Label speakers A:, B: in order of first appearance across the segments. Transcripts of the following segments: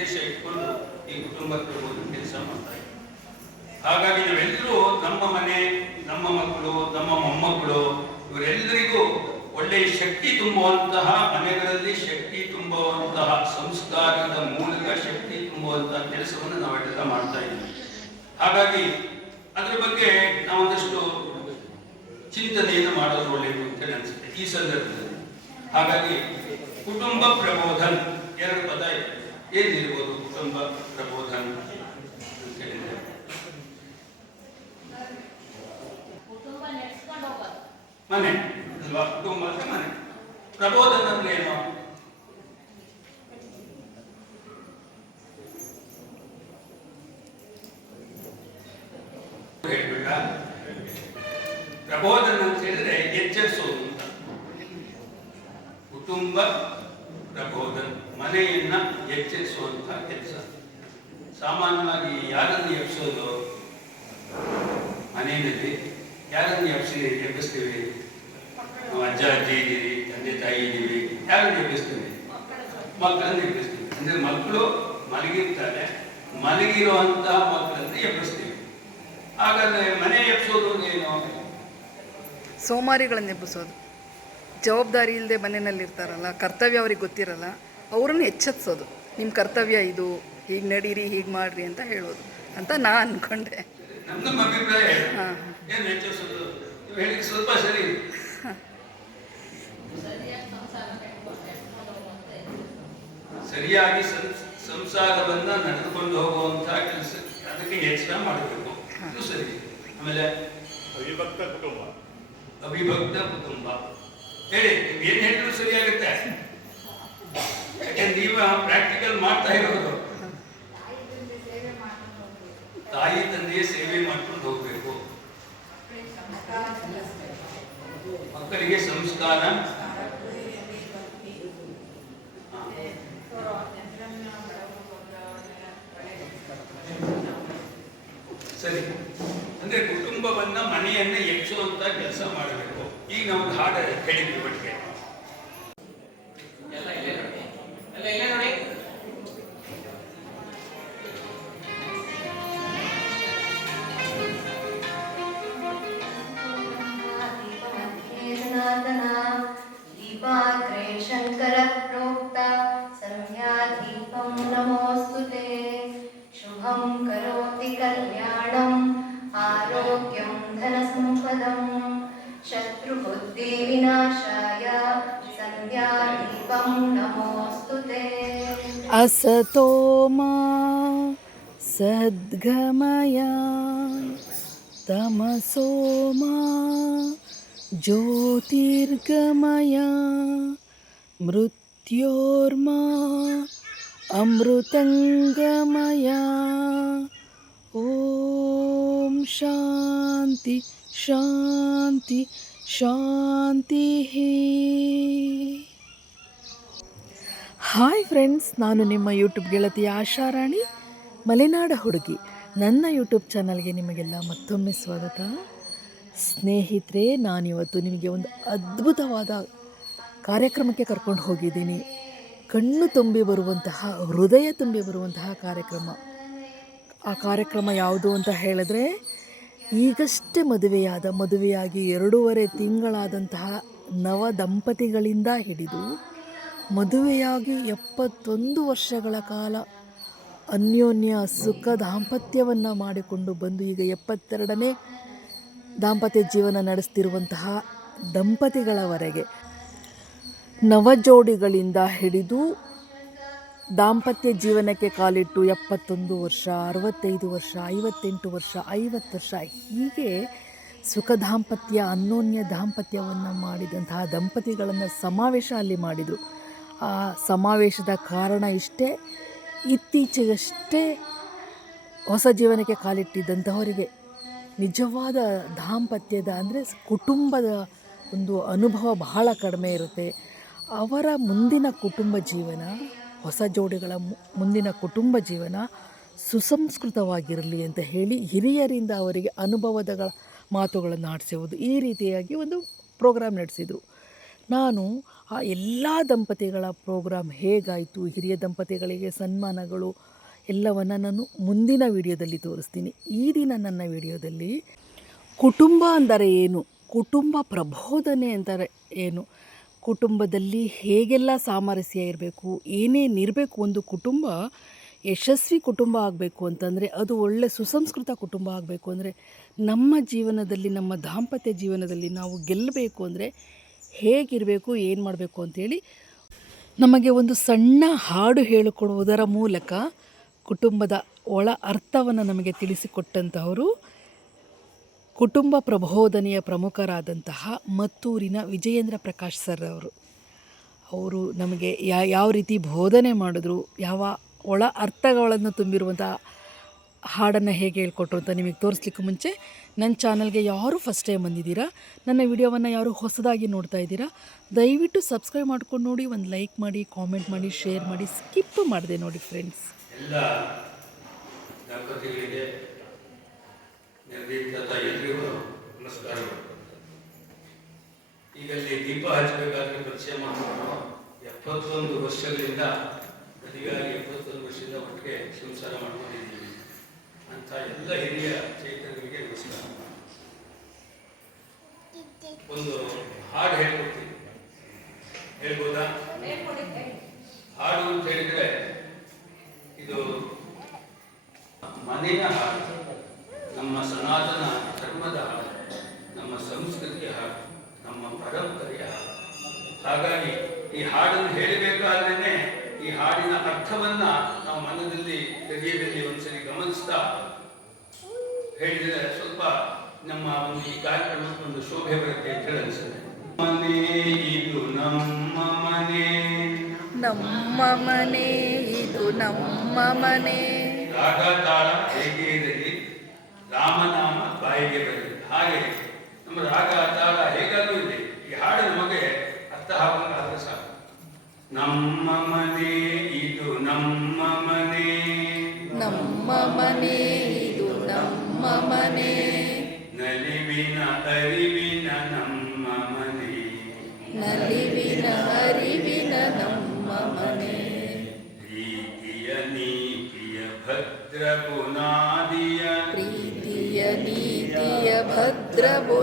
A: ಉದ್ದೇಶ ಇಟ್ಕೊಂಡು ಈ ಕುಟುಂಬಕ್ಕೆ ಹೋಗಿ ಕೆಲಸ ಮಾಡ್ತಾ ಇದ್ದೀವಿ ಹಾಗಾಗಿ ನಾವೆಲ್ಲರೂ ನಮ್ಮ ಮನೆ, ನಮ್ಮ ಮಕ್ಕಳು, ನಮ್ಮ ಮೊಮ್ಮಕ್ಕಳು, ಇವರೆಲ್ಲರಿಗೂ ಒಳ್ಳೆಯ ಶಕ್ತಿ ತುಂಬುವಂತಹ ಮನೆಗಳಲ್ಲಿ ಶಕ್ತಿ ತುಂಬುವಂತಹ ಸಂಸ್ಕಾರದ ಮೂಲಕ ಶಕ್ತಿ ತುಂಬುವಂತಹ ಕೆಲಸವನ್ನು ನಾವೆಲ್ಲ ಮಾಡ್ತಾ ಇದ್ದೀವಿ. ಹಾಗಾಗಿ ಅದ್ರ ಬಗ್ಗೆ ನಾವೊಂದಷ್ಟು ಚಿಂತನೆಯನ್ನು ಮಾಡೋದು ಒಳ್ಳೆಯದು ಅಂತ ಅನಿಸುತ್ತೆ ಈ ಸಂದರ್ಭದಲ್ಲಿ. ಹಾಗಾಗಿ ಕುಟುಂಬ ಪ್ರಬೋಧನ್ ಎರಡು ಪದ ಇದೆ. ಏನಿರ್ಬೋದು ಕುಟುಂಬ ಪ್ರಬೋಧನ ಅಂತ
B: ಕುಟುಂಬ ನೆಡ್ಸ್ಕೊಂಡು
A: ಮನೆ ಅಲ್ವಾ? ಕುಟುಂಬ ಅಂದ್ರೆ ಮನೆ. ಪ್ರಬೋಧನ ಅಂದ್ರೆ ಏನು? ಹೇಳ್ಬೇಕ ಪ್ರಬೋಧನ ಅಂತ ಹೇಳಿದ್ರೆ ಎಚ್ಚರಿಸೋದು ಅಂತ. ಕುಟುಂಬ ಪ್ರಬೋಧನ. ಮನೆಯನ್ನ ಎಚ್ಚರಿಸುವಂತ ಕೆಲಸ. ಸಾಮಾನ್ಯವಾಗಿ ಯಾರನ್ನು ಎಬ್ಸೋದು? ಮನೆಯಲ್ಲಿ ಯಾರನ್ನು ಎಬ್ಸಿ ಎಬ್ಬಿಸ್ತೀವಿ? ನಾವು ಅಜ್ಜ, ಅಜ್ಜಿ ಇದ್ದೀವಿ, ತಂದೆ, ತಾಯಿ ಇದ್ದೀವಿ. ಯಾರನ್ನು ಎಬ್ಬಿಸ್ತೀವಿ? ಮಕ್ಕಳನ್ನು ಎಬ್ಬಿಸ್ತೀವಿ. ಅಂದ್ರೆ ಮಕ್ಕಳು ಮಲಗಿರ್ತಾರೆ. ಮಲಗಿರುವಂತಹ ಮಕ್ಕಳನ್ನು ಎಬ್ಬಿಸ್ತೀವಿ. ಹಾಗಾದ್ರೆ ಮನೆ ಎಬ್ಸೋದು ಏನು?
C: ಸೋಮಾರಿಗಳನ್ನು ಎಬ್ಬಿಸೋದು ಜವಾಬ್ದಾರಿ ಇಲ್ಲದೆ ಮನೆಯಲ್ಲಿರ್ತಾರಲ್ಲ, ಕರ್ತವ್ಯ ಅವ್ರಿಗೆ ಗೊತ್ತಿರಲ್ಲ. ಅವ್ರನ್ನ ಎಚ್ಚೆತ್ಸೋದು. ನಿಮ್ಮ ಕರ್ತವ್ಯ ಇದು ಹೀಗೆ ನಡೀರಿ ಹೀಗೆ ಮಾಡ್ರಿ ಅಂತ ಹೇಳೋದು ಅಂತ ನಾ ಅಂದ್ಕೊಂಡೆ ಹಾಂ.
B: ಸರಿಯಾಗಿ ಹೋಗುವಂತೆ
A: ಸಂಸಾರವನ್ನ ನಡೆದುಕೊಂಡು ಹೋಗುವಂತಹ ಕೆಲಸ ಅದಕ್ಕೆ ಎಚ್ಚರ ಮಾಡಬೇಕು. ಇದು ಸರಿ. ಆಮೇಲೆ
D: ಅವಿಭಕ್ತ ಕುಟುಂಬ.
A: ಅವಿಭಕ್ತ ಕುಟುಂಬ. ಹೇಳಿ ನೀವು ಏನ್ ಹೇಳಿದ್ರು ಸರಿಯಾಗುತ್ತೆ? ಪ್ರಾಕ್ಟಿಕಲ್ ಮಾಡ್ತಾ ಇರೋದು. ತಾಯಿ ತಂದೆಯ ಸೇವೆ ಮಾಡ್ಕೊಂಡು ಹೋಗ್ಬೇಕು. ಮಕ್ಕಳಿಗೆ ಸಂಸ್ಕಾರ. ಸರಿ. ಅಂದ್ರೆ ಕುಟುಂಬವನ್ನ ಮನೆಯನ್ನ ಎಚ್ಚುವಂತ ಕೆಲಸ ಮಾಡಬೇಕು. ಈಗ ನಾವು ಹಾಡ ಹೇಳಿದ್ವಿ ಒಟ್ಟಿಗೆ
E: नमोऽस्तु ते शुभं करोति कल्याणम् आरोग्यं धनसम्पदम् शत्रुबुद्धिविनाशाय सन्ध्यादीपं नमोऽस्तु ते
C: असतो मा सद्गमय तमसो मा ज्योतिर्गमय मृत्योर्मा अमृतङ्गमय ॐ शान्ति शान्ति शान्तिः ಹಾಯ್ ಫ್ರೆಂಡ್ಸ್ ನಾನು ನಿಮ್ಮ ಯೂಟ್ಯೂಬ್ ಗೆಳತಿ ಆಶಾರಾಣಿ ಮಲೆನಾಡ ಹುಡುಗಿ ನನ್ನ ಯೂಟ್ಯೂಬ್ ಚಾನಲ್ಗೆ ನಿಮಗೆಲ್ಲ ಮತ್ತೊಮ್ಮೆ ಸ್ವಾಗತ ಸ್ನೇಹಿತರೆ ನಾನಿವತ್ತು ನಿಮಗೆ ಒಂದು ಅದ್ಭುತವಾದ ಕಾರ್ಯಕ್ರಮಕ್ಕೆ ಕರ್ಕೊಂಡು ಹೋಗಿದ್ದೀನಿ ಕಣ್ಣು ತುಂಬಿ ಬರುವಂತಹ, ಹೃದಯ ತುಂಬಿ ಬರುವಂತಹ ಕಾರ್ಯಕ್ರಮ. ಆ ಕಾರ್ಯಕ್ರಮ ಯಾವುದು ಅಂತ ಹೇಳಿದ್ರೆ, ಈಗಷ್ಟೇ ಮದುವೆಯಾದ, ಮದುವೆಯಾಗಿ ಎರಡೂವರೆ ತಿಂಗಳಾದಂತಹ ನವ ದಂಪತಿಗಳಿಂದ ಹಿಡಿದು, ಮದುವೆಯಾಗಿ ಎಪ್ಪತ್ತೊಂದು ವರ್ಷಗಳ ಕಾಲ ಅನ್ಯೋನ್ಯ ಸುಖ ದಾಂಪತ್ಯವನ್ನು ಮಾಡಿಕೊಂಡು ಬಂದು, ಈಗ ಎಪ್ಪತ್ತೆರಡನೇ ದಾಂಪತ್ಯ ಜೀವನ ನಡೆಸ್ತಿರುವಂತಹ ದಂಪತಿಗಳವರೆಗೆ. ನವಜೋಡಿಗಳಿಂದ ಹಿಡಿದು ದಾಂಪತ್ಯ ಜೀವನಕ್ಕೆ ಕಾಲಿಟ್ಟು ಎಪ್ಪತ್ತೊಂದು ವರ್ಷ, ಅರವತ್ತೈದು ವರ್ಷ, ಐವತ್ತೆಂಟು ವರ್ಷ, ಐವತ್ತು ವರ್ಷ, ಹೀಗೆ ಸುಖ ದಾಂಪತ್ಯ ಅನ್ಯೋನ್ಯ ದಾಂಪತ್ಯವನ್ನು ಮಾಡಿದಂತಹ ದಂಪತಿಗಳನ್ನು ಸಮಾವೇಶ ಅಲ್ಲಿ ಮಾಡಿದರು. ಆ ಸಮಾವೇಶದ ಕಾರಣ ಇಷ್ಟೇ, ಇತ್ತೀಚೆಗಷ್ಟೇ ಹೊಸ ಜೀವನಕ್ಕೆ ಕಾಲಿಟ್ಟಿದ್ದಂತಹವರಿಗೆ ನಿಜವಾದ ದಾಂಪತ್ಯದ ಅಂದರೆ ಕುಟುಂಬದ ಒಂದು ಅನುಭವ ಬಹಳ ಕಡಿಮೆ ಇರುತ್ತೆ. ಅವರ ಮುಂದಿನ ಕುಟುಂಬ ಜೀವನ, ಹೊಸ ಜೋಡಿಗಳ ಮುಂದಿನ ಕುಟುಂಬ ಜೀವನ ಸುಸಂಸ್ಕೃತವಾಗಿರಲಿ ಅಂತ ಹೇಳಿ ಹಿರಿಯರಿಂದ ಅವರಿಗೆ ಅನುಭವದ ಮಾತುಗಳನ್ನು ಆಡಿಸುವುದು ಈ ರೀತಿಯಾಗಿ ಒಂದು ಪ್ರೋಗ್ರಾಮ್ ನಡೆಸಿದರು. ನಾನು ಆ ಎಲ್ಲ ದಂಪತಿಗಳ ಪ್ರೋಗ್ರಾಮ್ ಹೇಗಾಯಿತು, ಹಿರಿಯ ದಂಪತಿಗಳಿಗೆ ಸನ್ಮಾನಗಳು ಎಲ್ಲವನ್ನು ನಾನು ಮುಂದಿನ ವಿಡಿಯೋದಲ್ಲಿ ತೋರಿಸ್ತೀನಿ. ಈ ದಿನ ನನ್ನ ವಿಡಿಯೋದಲ್ಲಿ ಕುಟುಂಬ ಅಂದರೆ ಏನು, ಕುಟುಂಬ ಪ್ರಬೋಧನೆ ಅಂದರೆ ಏನು ಕುಟುಂಬದಲ್ಲಿ ಹೇಗೆಲ್ಲ ಸಾಮರಸ್ಯ ಇರಬೇಕು ಏನೇನಿರಬೇಕು ಒಂದು ಕುಟುಂಬ, ಯಶಸ್ವಿ ಕುಟುಂಬ ಆಗಬೇಕು ಅಂತಂದರೆ ಅದು ಒಳ್ಳೆ ಸುಸಂಸ್ಕೃತ ಕುಟುಂಬ ಆಗಬೇಕು ಅಂದರೆ ನಮ್ಮ ಜೀವನದಲ್ಲಿ, ನಮ್ಮ ದಾಂಪತ್ಯ ಜೀವನದಲ್ಲಿ ನಾವು ಗೆಲ್ಲಬೇಕು ಅಂದರೆ ಹೇಗಿರಬೇಕು, ಏನು ಮಾಡಬೇಕು ಅಂತೇಳಿ ನಮಗೆ ಒಂದು ಸಣ್ಣ ಹಾಡು ಹೇಳಿಕೊಡುವುದರ ಮೂಲಕ ಕುಟುಂಬದ ಒಳ ಅರ್ಥವನ್ನು ನಮಗೆ ತಿಳಿಸಿಕೊಟ್ಟಂತಹವರು ಕುಟುಂಬ ಪ್ರಬೋಧನೆಯ ಪ್ರಮುಖರಾದಂತಹ ಮತ್ತೂರಿನ ವಿಜಯೇಂದ್ರ ಪ್ರಕಾಶ್ ಸರ್ ಅವರು. ಅವರು ನಮಗೆ ಯಾ, ಯಾವ ರೀತಿ ಬೋಧನೆ ಮಾಡಿದ್ರು, ಯಾವ ಒಳ ಅರ್ಥಗಳನ್ನು ತುಂಬಿರುವಂಥ ಹಾಡನ್ನು ಹೇಗೆ ಹೇಳ್ಕೊಟ್ರು ಅಂತ ನಿಮಗೆ ತೋರಿಸ್ಲಿಕ್ಕೆ ಮುಂಚೆ ನನ್ನ ಚಾನಲ್ಗೆ ಯಾರು ಫಸ್ಟ್ ಟೈಮ್ ಬಂದಿದ್ದೀರಾ, ನನ್ನ ವಿಡಿಯೋವನ್ನು ಯಾರು ಹೊಸದಾಗಿ ನೋಡ್ತಾ ಇದ್ದೀರಾ, ದಯವಿಟ್ಟು ಸಬ್ಸ್ಕ್ರೈಬ್ ಮಾಡ್ಕೊಂಡು ನೋಡಿ, ಒಂದು ಲೈಕ್ ಮಾಡಿ ಕಾಮೆಂಟ್ ಮಾಡಿ ಶೇರ್ ಮಾಡಿ ಸ್ಕಿಪ್ ಮಾಡಿದೆ ನೋಡಿ ಫ್ರೆಂಡ್ಸ್
A: ಎಲ್ಲ ದಂಪತಿಗಳಿಗೆ ನಿರ್ದಿಷ್ಟ ಎಲ್ರಿಗೂ ಈಗ ಅಲ್ಲಿ ದೀಪ ಹಚ್ಚಬೇಕಾದ್ರೆ ಪರಿಚಯ ಮಾಡಿಕೊಂಡು ಎಪ್ಪತ್ತೊಂದು ವರ್ಷಗಳಿಂದ ಮದುವೆಯಾಗಿ ಎಪ್ಪತ್ತೊಂದು ವರ್ಷದಿಂದ ಒಟ್ಟಿಗೆ ಸಂಸಾರ ಮಾಡ್ಕೊಂಡಿದ್ದೀವಿ ಅಂತ ಎಲ್ಲ ಹಿರಿಯ ಚೈತನ್ಯರಿಗೆ ನಮಸ್ಕಾರ ಒಂದು ಹಾಡು ಹೇಳ್ಕೊಡ್ತೀನಿ. ಹೇಳ್ಬೋದಾ? ಹಾಡು ಅಂತ ಹೇಳಿದ್ರೆ ಇದು ಮನೆಯ ಹಾಡು. ನಮ್ಮ ಸನಾತನ ಧರ್ಮದ ನಮ್ಮ ಸಂಸ್ಕೃತಿಯ ಹಾಡು ನಮ್ಮ ಪರಂಪರೆಯ. ಹಾಗಾಗಿ ಈ ಹಾಡನ್ನು ಹೇಳಬೇಕಾದ್ರೇ ಈ ಹಾಡಿನ ಅರ್ಥವನ್ನ ನಾವು ಮನದಲ್ಲಿ ಹೃದಯದಲ್ಲಿ ಒಂದ್ಸರಿ ಗಮನಿಸ್ತಾ ಹೇಳಿದರೆ ಸ್ವಲ್ಪ ನಮ್ಮ ಒಂದು ಈ ಕಾರ್ಯಕ್ರಮಕ್ಕೆ ಒಂದು ಶೋಭೆ ಬರುತ್ತೆ ಅಂತ ಹೇಳಿ ಅನಿಸುತ್ತೆ ಮನೆ ಇದು ನಮ್ಮ ಮನೆ.
C: ನಮ್ಮ ಮನೆ ಇದು ನಮ್ಮ ಮನೆ.
A: ರಾಗ ತಾಳ ಹೇಗೆ ರಾಮನಾಮ ಬಾಯಿಗೆ ಬರಲಿ ಹಾಗೆ ನಮ್ಮ ರಾಗ ತಾಳ ಹೇಗಾದ್ರೂ ಇದೆ. ಈ ಹಾಡು ನಮಗೆ ಅರ್ಥ ಆಗುವಂಗಾದ್ರೆ ಸಾಕು. ನಮ್ಮ ಮನೆ ಇದು ನಮ್ಮ ಮನೆ.
C: ನಮ್ಮ ಮನೆ ಇದು ನಮ್ಮ ಮನೆ.
A: ನಲಿವಿನ ಅರಿವಿನ ನಮ್ಮ ಮನೆ.
C: ನಲಿವಿನ ಅರಿವಿನ ನಮ್ಮ ಮನೆ.
A: ಪ್ರೀತಿಯ ನೀತಿಯ ಭದ್ರ ಬುನಾದಿಯ
C: ಭದ್ರ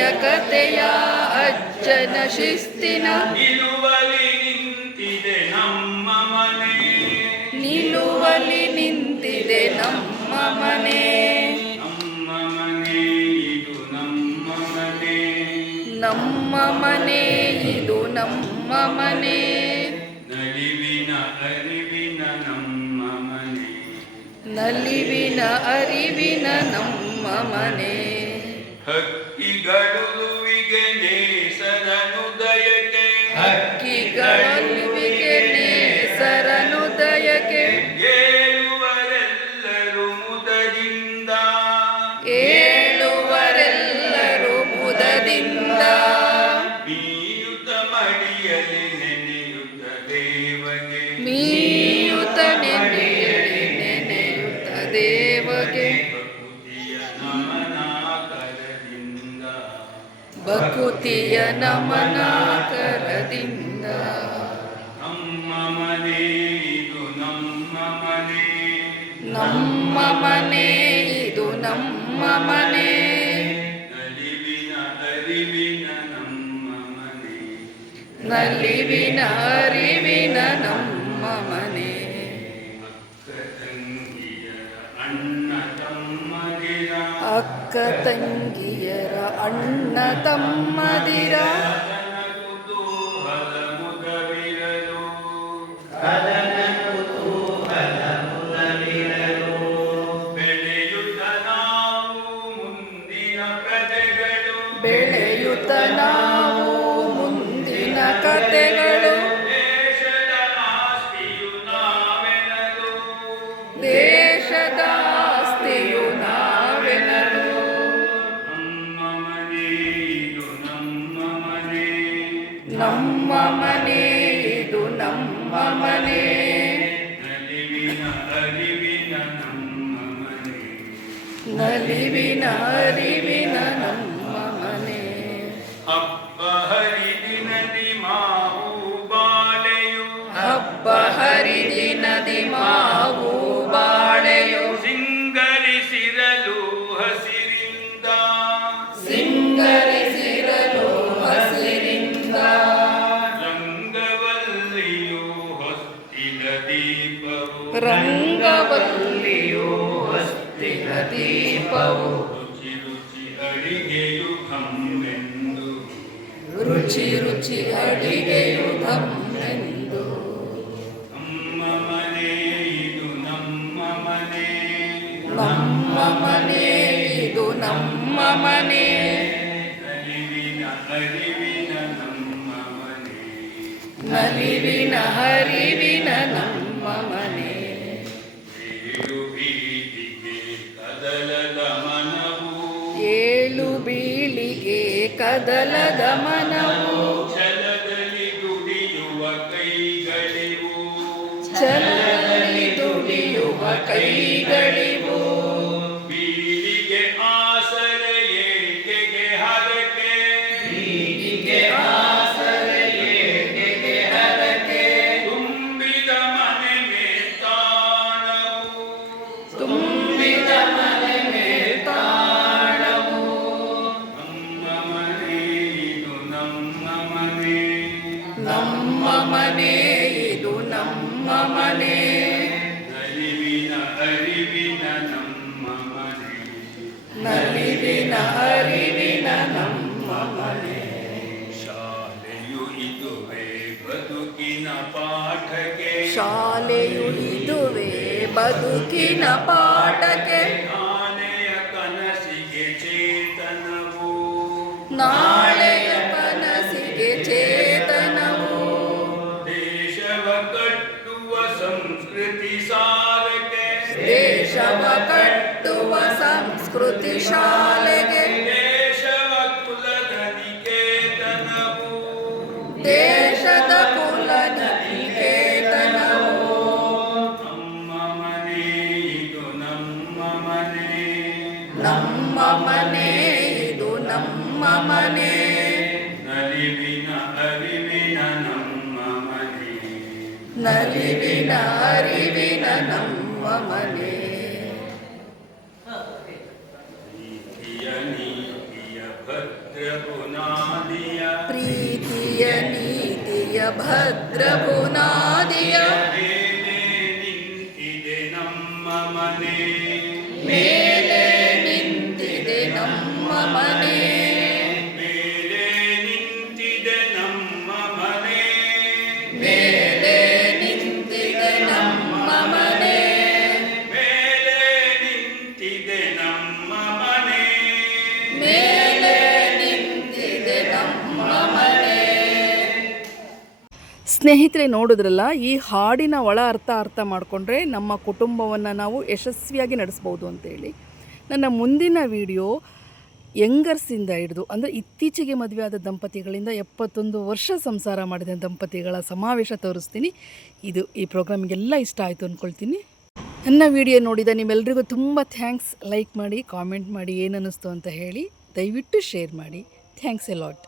A: ಕಥೆಯ ಅಜ್ಜನ ಶಿಸ್ತಿನ ನಿಲುವಲಿ ನಿಂತಿದೆ ನಮ್ಮ ಮನೆ.
C: ನಿಲುವಲಿ ನಿಂತಿದೆ ನಮ್ಮ ಮನೆ.
A: ನಮ್ಮ ಮನೆ ಇದು ನಮ್ಮ ಮನೆ.
C: ನಮ್ಮ ಮನೆ ಇದು ನಮ್ಮ ಮನೆ.
A: ನಲಿವಿನ ಅರಿವಿನ ನಮ್ಮ ಮನೆ.
C: ನಲಿವಿನ ಅರಿವಿನ ನಮ್ಮ ಮನೆ.
A: ಹಕ್ಕಿಗಳುವಿಗೆ ನೇಸರನುದಯಕ್ಕೆ
C: ಹಕ್ಕಿಗಳಿಗೆ
A: ಭಕುತಿಯ
C: ನಮನ ಕರದಿಂದ.
A: ನಮ್ಮ ಮನೆ ಇದು ನಮ್ಮ ಮನೆ.
C: ನಮ್ಮ ಮನೆ ಇದು ನಮ್ಮ
F: ಮನೆ.
A: ನಲಿವಿನ ಅರಿವಿನ ನಮ್ಮ ಮನೆ.
F: ನಲಿವಿನ ಅರಿವಿನ ನಮ್ಮ ಮನೆ.
A: ಅಕ್ಕ ಅಣ್ಣ ತಮ್ಮದಿರ
F: ಅಕ್ಕ ತಂಗಿಯರ ಅಣ್ಣ ತಮ್ಮದಿರ.
A: ಬೆಳೆಯುತ್ತ ನಾವು ಮುಂದಿನ
F: ಕತೆಗಳು.
A: ದೇಶದ ನಲಿವಿನ ರುಚಿ ರುಚಿ ಅಡಿಗೆಯು
F: ಧಮ್ಮೆಂದು
A: ನಮ್ಮ ಮನೆ ಇದು ನಮ್ಮ ಮನೆ.
F: ನಮ್ಮ ಮನೆ ಇದು ನಮ್ಮ ಮನೆ.
A: ಕದಲದ ಮನವು. ಛಲದಲ್ಲಿ ದುಡಿಯುವ ಕೈಗಳಿವು.
F: ಛಲದಲ್ಲಿ ದುಡಿಯುವ ಕೈಗಳಿವು.
A: ಮನೆ ಇದು ನಮ್ಮ ಮನೆ. ನಲಿವಿನ ಅರಿವಿನ ನಮ್ಮ ಮನೆ.
F: ನಲಿವಿನ ಅರಿವಿನ ನಮ್ಮ ಮನೆ.
A: ಶಾಲೆಯು ಇದುವೇ ಬದುಕಿನ ಪಾಠಕ್ಕೆ.
F: ಶಾಲೆಯು ಇದುವೇ ಬದುಕಿನ ಪಾಠಕ್ಕೆ.
A: ಸಂಸ್ಕೃತಿ
F: ಶಾಲೆಗೆ. ದೇಶದ ಕುಲ ನಿಕೇತನವು
A: ನಮ್ಮ ಮನೆ ಇದು ನಮ್ಮ ಮನೆ.
F: ನಮ್ಮ ಮನೆ ಇದು ನಮ್ಮ ಮನೆ.
A: ನಲಿವಿನ ಅರಿವಿನ ನಮ್ಮ ಮನೆ.
F: ನಲಿವಿನ
A: ನೀತಿಯ
F: ಸ್ನೇಹಿತರೆ ನೋಡಿದ್ರಲ್ಲ, ಈ ಹಾಡಿನ ಒಳ ಅರ್ಥ ಅರ್ಥ ಮಾಡಿಕೊಂಡ್ರೆ ನಮ್ಮ ಕುಟುಂಬವನ್ನು ನಾವು ಯಶಸ್ವಿಯಾಗಿ ನಡೆಸ್ಬೋದು ಅಂತೇಳಿ ನನ್ನ ಮುಂದಿನ ವಿಡಿಯೋ ಯಂಗರ್ಸಿಂದ ಹಿಡಿದು, ಅಂದರೆ ಇತ್ತೀಚೆಗೆ ಮದುವೆಯಾದ ದಂಪತಿಗಳಿಂದ ಎಪ್ಪತ್ತೊಂದು ವರ್ಷ ಸಂಸಾರ ಮಾಡಿದ ದಂಪತಿಗಳ ಸಮಾವೇಶ ತೋರಿಸ್ತೀನಿ. ಇದು ಈ ಪ್ರೋಗ್ರಾಮಿಗೆಲ್ಲ ಇಷ್ಟ ಆಯಿತು ಅಂದ್ಕೊಳ್ತೀನಿ ನನ್ನ ವಿಡಿಯೋ ನೋಡಿದ ನಿಮ್ಮೆಲ್ಲರಿಗೂ ತುಂಬ ಥ್ಯಾಂಕ್ಸ್. ಲೈಕ್ ಮಾಡಿ, ಕಾಮೆಂಟ್ ಮಾಡಿ ಏನನ್ನಿಸ್ತು ಅಂತ ಹೇಳಿ ದಯವಿಟ್ಟು ಶೇರ್ ಮಾಡಿ. Thanks a lot.